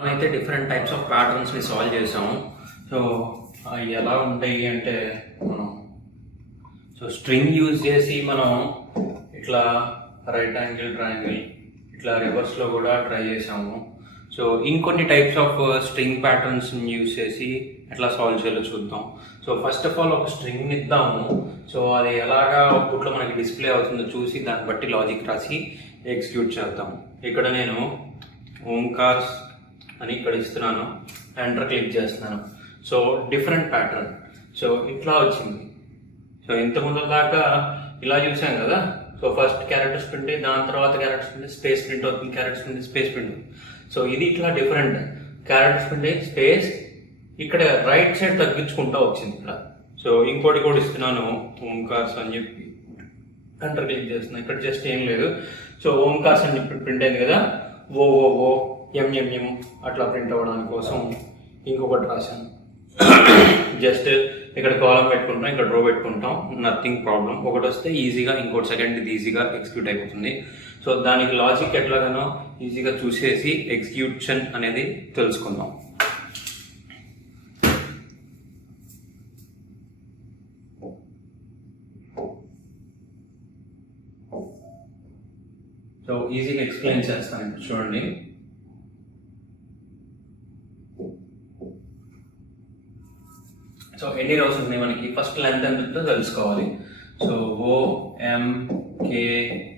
మనమైతే different types of ప్యాటర్న్స్ని solve చేసాము. So అవి ఎలా ఉంటాయి అంటే మనం స్ట్రింగ్ యూజ్ చేసి మనం ఇట్లా రైట్ యాంగిల్ ట్రయాంగిల్ ఇట్లా రివర్స్లో కూడా ట్రై చేసాము. సో ఇంకొన్ని టైప్స్ ఆఫ్ స్ట్రింగ్ ప్యాటర్న్స్ని యూజ్ చేసి ఎట్లా సాల్వ్ చేయాలో చూద్దాం. సో ఫస్ట్ ఆఫ్ ఆల్ ఒక స్ట్రింగ్ని ఇద్దాము. సో అది ఎలాగా అవుట్పుట్లో మనకి డిస్ప్లే అవుతుందో చూసి దాన్ని బట్టి లాజిక్ రాసి ఎగ్జిక్యూట్ చేద్దాం. ఇక్కడ నేను ఓంకార్స్ అని ఇక్కడ ఇస్తున్నాను, ఎంటర్ క్లిక్ చేస్తున్నాను. So different pattern. సో ఇట్లా వచ్చింది. సో ఇంతకుముందు దాకా ఇలా చూసాం కదా. సో ఫస్ట్ క్యారెక్టర్స్ ప్రింట్, దాని తర్వాత క్యారెక్టర్స్ ప్రింట్, స్పేస్ ప్రింట్ అవుతుంది, characters print, space print. So ఇది ఇట్లా డిఫరెంట్. క్యారెక్టర్స్ ప్రింట్, స్పేస్, ఇక్కడ రైట్ సైడ్ తగ్గించుకుంటా వచ్చింది ఇక్కడ. సో ఇంకోటి కూడా ఇస్తున్నాను, ఓంకార్స్ అని చెప్పి ఎంటర్ క్లిక్ చేస్తున్నాను. ఇక్కడ జస్ట్ ఏం లేదు. సో ఓంకార్స్ అని చెప్పి ప్రింట్ అయింది కదా, ఓ ఓ ఓ ఎంఎంఎం అట్లా ప్రింట్ అవ్వడానికి కోసం ఇంకొకటి రాశాను. జస్ట్ ఇక్కడ కాలం పెట్టుకుంటాం, ఇక్కడ రో పెట్టుకుంటాం, నథింగ్ ప్రాబ్లం. ఒకటి వస్తే ఈజీగా ఇంకోటి సెకండ్ ఇది ఈజీగా ఎగ్జిక్యూట్ అయిపోతుంది. సో దానికి లాజిక్ ఎట్లాగానో ఈజీగా చూసేసి ఎగ్జిక్యూషన్ అనేది తెలుసుకుందాం. సో ఈజీగా ఎక్స్ప్లెయిన్ చేస్తాను ఇప్పుడు చూడండి. సో ఎన్ని రోస్ ఉన్నాయి మనకి, ఫస్ట్ లెంత్ ఎంత ఉంటుందో తెలుసుకోవాలి. సో OMKARS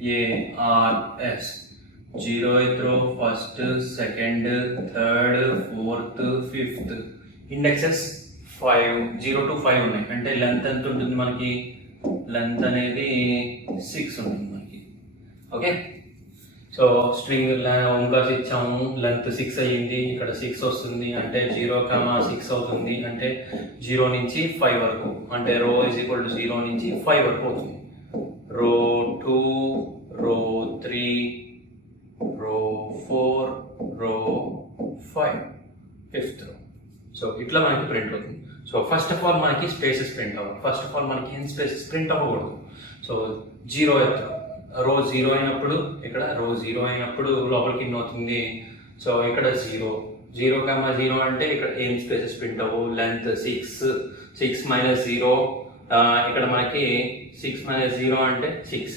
0th రో, first, second, third, fourth, fifth, indexes 5, 0 to 5 ఉన్నాయి. అంటే లెంత్ ఎంత ఉంటుంది మనకి, లెంత్ అనేది 6 ఉంటుంది మనకి. ఓకే. సో స్ట్రింగ్ ఓంకార్స్ ఇచ్చాము, లెంత్ 6 అయ్యింది, ఇక్కడ 6 వస్తుంది, అంటే 0,6 అవుతుంది. అంటే 0 నుంచి 5 వరకు, అంటే రో ఈజ్ ఈక్వల్ టు 0 నుంచి 5 వరకు అవుతుంది. రో 2, రో 3, రో 4, రో 5, ఫిఫ్త్ రో. సో ఇట్లా మనకి ప్రింట్ అవుతుంది. సో ఫస్ట్ ఆఫ్ ఆల్ మనకి స్పేసెస్ ప్రింట్ అవ్వాలి. ఫస్ట్ ఆఫ్ ఆల్ మనకి ఏం స్పేసెస్ ప్రింట్ అవ్వకూడదు. సో 0th రో 0 అయినప్పుడు, ఇక్కడ రో 0 అయినప్పుడు లోపలికి ఇన్ అవుతుంది. సో ఇక్కడ 0,0 అంటే ఇక్కడ ఏం స్పేసెస్ ప్రింట్ అవ్వవు. లెంత్ 6 మైనస్ 0, ఇక్కడ మనకి 6 మైనస్ 0 అంటే 6,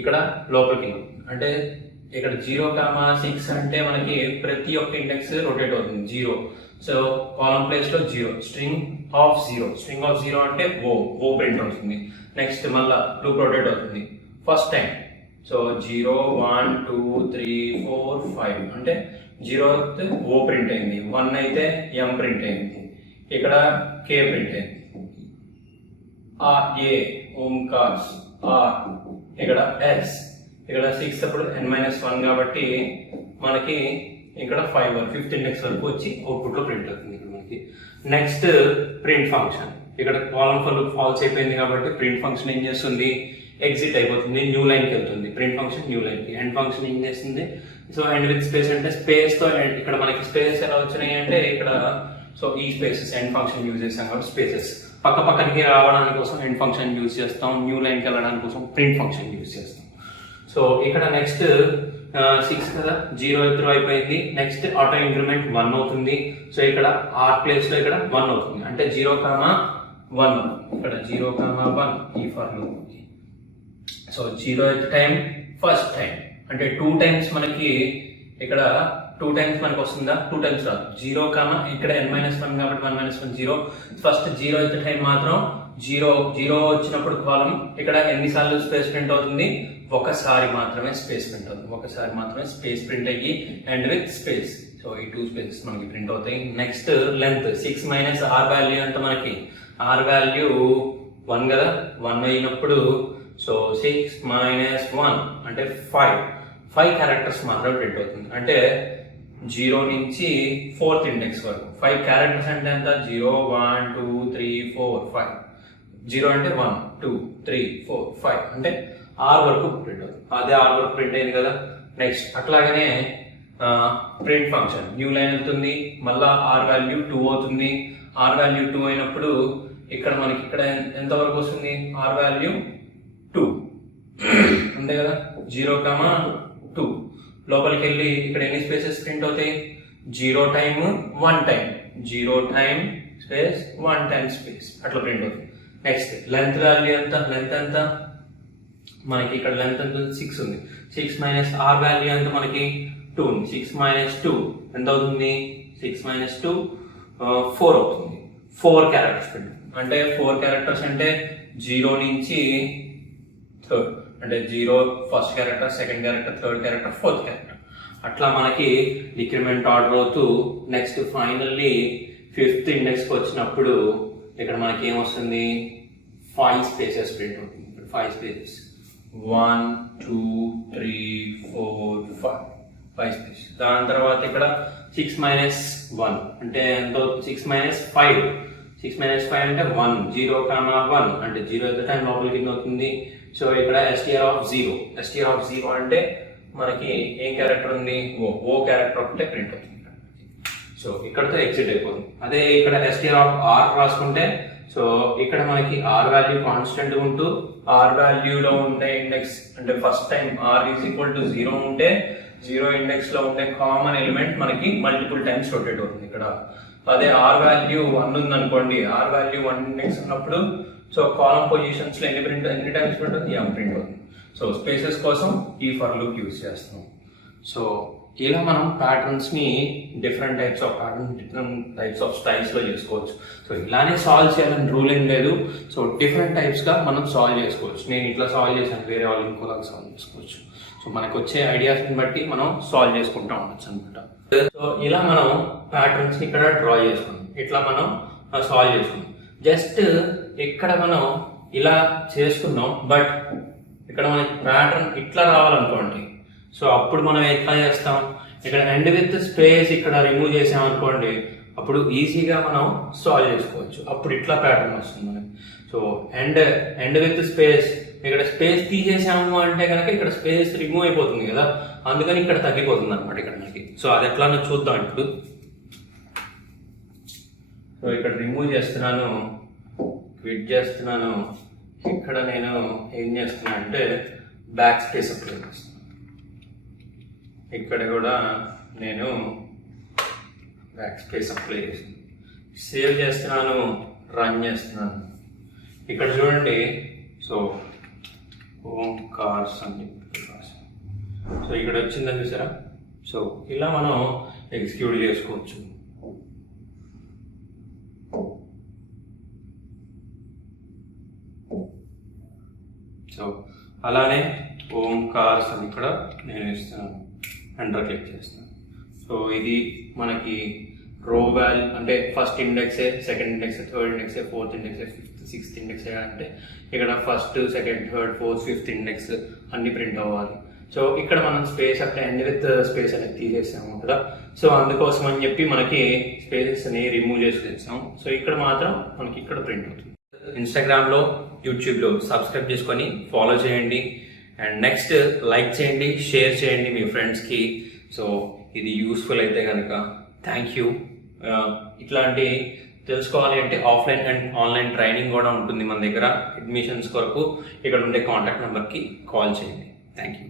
ఇక్కడ లోపలికి ఇన్ అవుతుంది. అంటే ఇక్కడ 0,6 అంటే మనకి ప్రతి ఒక్క ఇండెక్స్ రొటేట్ అవుతుంది 0. సో కాలం ప్లేస్ లో 0, స్ట్రింగ్ ఆఫ్ 0 అంటే ఓ ప్రింట్ అవుతుంది. నెక్స్ట్ మళ్ళా లూప్ రొటేట్ అవుతుంది ఫస్ట్ టైం. సో 0, 1, 2, 3, 4, 5 అంటే 0th ఓ ప్రింట్ అయింది, 1 అయితే ఎం ప్రింట్ అయింది, ఇక్కడ కే ప్రింట్ అయింది, ఏ ఓంకార్స్ ఆర్, ఇక్కడ ఎస్, ఇక్కడ 6 అప్పుడు n-1 కాబట్టి మనకి ఇక్కడ 5 వరకు 5th ఇండెక్స్ వరకు వచ్చి అవుట్పుట్ లో ప్రింట్ అవుతుంది ఇక్కడ మనకి. Next print function. ఇక్కడ కాలం ఫర్ లూప్ ఫాల్స్ అయిపోయింది కాబట్టి ప్రింట్ ఫంక్షన్ ఏం చేస్తుంది, ఎగ్జిట్ అయిపోతుంది, న్యూ లైన్కి వెళ్తుంది. ప్రింట్ ఫంక్షన్ న్యూ లైన్కి. ఎండ్ ఫంక్షన్ ఏం చేస్తుంది, సో ఎండ్ విత్ స్పేస్ అంటే స్పేస్తో ఇక్కడ మనకి స్పేస్ ఎలా వచ్చినాయి అంటే ఇక్కడ, సో ఈ స్పేసెస్ ఎండ్ ఫంక్షన్ యూజ్ చేస్తాం కాబట్టి స్పేసెస్ పక్క పక్కనికి రావడానికి కోసం ఎండ్ ఫంక్షన్ యూజ్ చేస్తాం, న్యూ లైన్కి వెళ్ళడానికి కోసం ప్రింట్ ఫంక్షన్ యూజ్ చేస్తాం. సో ఇక్కడ నెక్స్ట్ 6 కదా, 0th రో అయిపోయింది. నెక్స్ట్ ఆటో ఇంక్రిమెంట్ 1 అవుతుంది. సో ఇక్కడ ఆర్ ప్లేస్ లో ఇక్కడ 1 అవుతుంది, అంటే 0,1, ఇక్కడ 0,1 ఈ for loop. So 0th time, first time, అంటే 2 టైమ్స్ మనకి ఇక్కడ 2 టైమ్స్ మనకి వస్తుందా, 2 టైమ్స్ రాదు. 0, ఇక్కడ n-1 కాబట్టి 1-1 0. ఫస్ట్ 0th టైం మాత్రం 0 వచ్చినప్పుడు కాలం ఇక్కడ ఎన్నిసార్లు స్పేస్ ప్రింట్ అవుతుంది, ఒకసారి మాత్రమే స్పేస్ ప్రింట్ అవుతుంది. ఒకసారి మాత్రమే స్పేస్ ప్రింట్ అయ్యి ఎండ్ విత్ స్పేస్. సో ఈ 2 స్పేసెస్ మనకి ప్రింట్ అవుతాయి. Next length 6 minus R value అంటే మనకి ఆర్ వాల్యూ 1 కదా, 1 అయినప్పుడు సో 6 మైనస్ 1 అంటే 5 క్యారెక్టర్స్ మాత్రమే ప్రింట్ అవుతుంది. అంటే 0 నుంచి 4th ఇండెక్స్ వరకు 5 క్యారెక్టర్స్ అంటే ఎంత, 0, 1, 2, 3, 4, 5. 0 అంటే 1, 2, 3, 4, 5 అంటే ఆర్ వరకు ప్రింట్ అవుతుంది. అదే ఆర్ వరకు ప్రింట్ అయింది కదా. నెక్స్ట్ అట్లాగనే ప్రింట్ ఫంక్షన్ న్యూ లైన్ వెళ్తుంది, మళ్ళా ఆర్ వాల్యూ 2 అవుతుంది. ఆర్ వాల్యూ 2 అయినప్పుడు ఇక్కడ మనకి ఇక్కడ ఎంత వరకు వస్తుంది, ఆర్ వాల్యూ 2 అంతే కదా, 0, 2 లోపలికి వెళ్ళి ఇక్కడ ఎన్ని స్పేసెస్ ప్రింట్ అవుతాయి, 0 time 1 time 0 time space 1 time space అట్లా ప్రింట్ అవుతుంది. నెక్స్ట్ లెంత్ వాల్యూ ఎంత, లెంత్ ఎంత మనకి ఇక్కడ లెంత్ ఎంత 6 ఉంది. 6 మైనస్ ఆర్ వాల్యూ ఎంత మనకి 2 ఉంది. 6 మైనస్ 2 ఎంత అవుతుంది, 6 మైనస్ 2 4 అవుతుంది. 4 క్యారెక్టర్స్ ప్రింట్ అంటే 4 క్యారెక్టర్స్ అంటే 0 నుంచి 3rd అంటే 0 first character, second character, third character, fourth character అట్లా మనకి డిక్రిమెంట్ ఆర్డర్ అవుతూ నెక్స్ట్ ఫైనల్లీ 5th ఇండెక్స్కి వచ్చినప్పుడు ఇక్కడ మనకి ఏమొస్తుంది 5 స్పేసెస్ ప్రింట్ అవుతుంది. 5 స్పేసెస్ 1 2 3 4 5 స్పేసెస్. దాని తర్వాత ఇక్కడ 6 మైనస్ 1 అంటే ఎంతో 6 మైనస్ 5 6 మైనస్ 5 అంటే 1 0 కామా 1 అంటే 0 ఎట్ ద టైం లోపలికి కింద అవుతుంది. సో ఇక్కడ STR ఆఫ్ 0 అంటే మనకి ఏం క్యారెక్టర్ ఉంది, ఓ క్యారెక్టర్ ఒకటే ప్రింట్ అవుతుంది. సో ఇక్కడతో ఎగ్జిట్ అయిపోతుంది. అదే ఇక్కడ STR ఆఫ్ R రాసుకుంటే సో ఇక్కడ మనకి R వాల్యూ కాన్స్టెంట్ ఉంటూ R వాల్యూలో ఉండే ఇండెక్స్ అంటే first time R is equal to 0 ఉంటే 0 ఇండెక్స్ లో ఉండే కామన్ ఎలిమెంట్ మనకి మల్టిపుల్ టైమ్స్ రొటేట్ అవుతుంది ఇక్కడ. అదే R వాల్యూ 1 ఉంది అనుకోండి, R వాల్యూ 1 ఇండెక్స్ ఉన్నప్పుడు సో కాలమ్ పొజిషన్స్ లో ఎన్ని టైమ్స్ ప్రింట్ అవుతుంది, ప్రింట్ అవుతుంది. సో స్పేసెస్ కోసం ఈ ఫర్ లూప్ యూజ్ చేస్తాం. సో ఇలా మనం ప్యాటర్న్స్ ని డిఫరెంట్ టైప్స్ ఆఫ్ స్టైల్స్ లో చేసుకోవచ్చు. సో ఇలానే సాల్వ్ చేయాలని రూల్ ఏం లేదు. సో డిఫరెంట్ టైప్స్ గా మనం సాల్వ్ చేసుకోవచ్చు. నేను ఇట్లా సాల్వ్ చేశాను, వేరే వాళ్ళు ఇంకోలాగా సాల్వ్ చేసుకోవచ్చు. సో మనకు వచ్చే ఐడియాస్ ని బట్టి మనం సాల్వ్ చేసుకుంటా ఉండొచ్చు అనమాట. సో ఇలా మనం ప్యాటర్న్స్ ని ఇక్కడ డ్రా చేసుకున్నాం, ఇట్లా మనం సాల్వ్ చేసుకున్నాం. జస్ట్ ఇక్కడ మనం ఇలా చేసుకున్నాం, బట్ ఇక్కడ మనకి ప్యాటర్న్ ఇట్లా రావాలనుకోండి. సో అప్పుడు మనం ఎట్లా చేస్తాం, ఇక్కడ ఎండ్ విత్ స్పేస్ ఇక్కడ రిమూవ్ చేసాం అనుకోండి, అప్పుడు ఈజీగా మనం సాల్వ్ చేసుకోవచ్చు. అప్పుడు ఇట్లా ప్యాటర్న్ వస్తుంది మనకి. సో ఎండ్ విత్ స్పేస్ ఇక్కడ స్పేస్ తీసేసాము అంటే కనుక ఇక్కడ స్పేస్ రిమూవ్ అయిపోతుంది కదా, అందుకని ఇక్కడ తగ్గిపోతుంది అనమాట ఇక్కడ మనకి. సో అది ఎట్లానో చూద్దాం ఇప్పుడు. సో ఇక్కడ రిమూవ్ చేస్తున్నాను, క్విట్ చేస్తున్నాను. ఇక్కడ నేను ఏం చేస్తున్నా అంటే బ్యాక్ స్పేస్ అప్లై చేస్తున్నాను. ఇక్కడ కూడా నేను బ్యాక్ స్పేస్ అప్లై చేస్తున్నాను, సేవ్ చేస్తున్నాను, రన్ చేస్తున్నాను. ఇక్కడ చూడండి, సో ఓంకార్స్ అని రాశాను. సో ఇక్కడ వచ్చిందని చూసారా. సో ఇలా మనం ఎగ్జిక్యూట్ చేసుకోవచ్చు. సో అలానే ఓంకార్స్ అని ఇక్కడ నేను ఇస్తున్నాను, ఎంటర్ క్లిక్ చేస్తున్నాను. సో ఇది మనకి రో వాల్యూ అంటే ఫస్ట్ ఇండెక్సే, సెకండ్ ఇండెక్సే, థర్డ్ ఇండెక్సే, ఫోర్త్ ఇండెక్సే, ఫిఫ్త్, సిక్స్త్ ఇండెక్సే అంటే ఇక్కడ first, second, third, fourth, fifth index అన్ని ప్రింట్ అవ్వాలి. సో ఇక్కడ మనం స్పేస్ అట్లా ఎండ్ విత్ స్పేస్ అనేది తీసేసాము కదా. సో అందుకోసం అని చెప్పి మనకి స్పేసెస్ అని రిమూవ్ చేసేసాం. సో ఇక్కడ మాత్రం మనకి ఇక్కడ ప్రింట్ అవుతుంది. ఇన్స్టాగ్రామ్లో, యూట్యూబ్లో సబ్స్క్రైబ్ చేసుకొని ఫాలో చేయండి. అండ్ నెక్స్ట్ లైక్ చేయండి, షేర్ చేయండి మీ ఫ్రెండ్స్కి. సో ఇది యూస్ఫుల్ అయితే కనుక థ్యాంక్ యూ. ఇట్లాంటి తెలుసుకోవాలి అంటే ఆఫ్లైన్ అండ్ ఆన్లైన్ ట్రైనింగ్ కూడా ఉంటుంది మన దగ్గర. అడ్మిషన్స్ కొరకు ఇక్కడ ఉండే కాంటాక్ట్ నెంబర్కి కాల్ చేయండి. Thank you.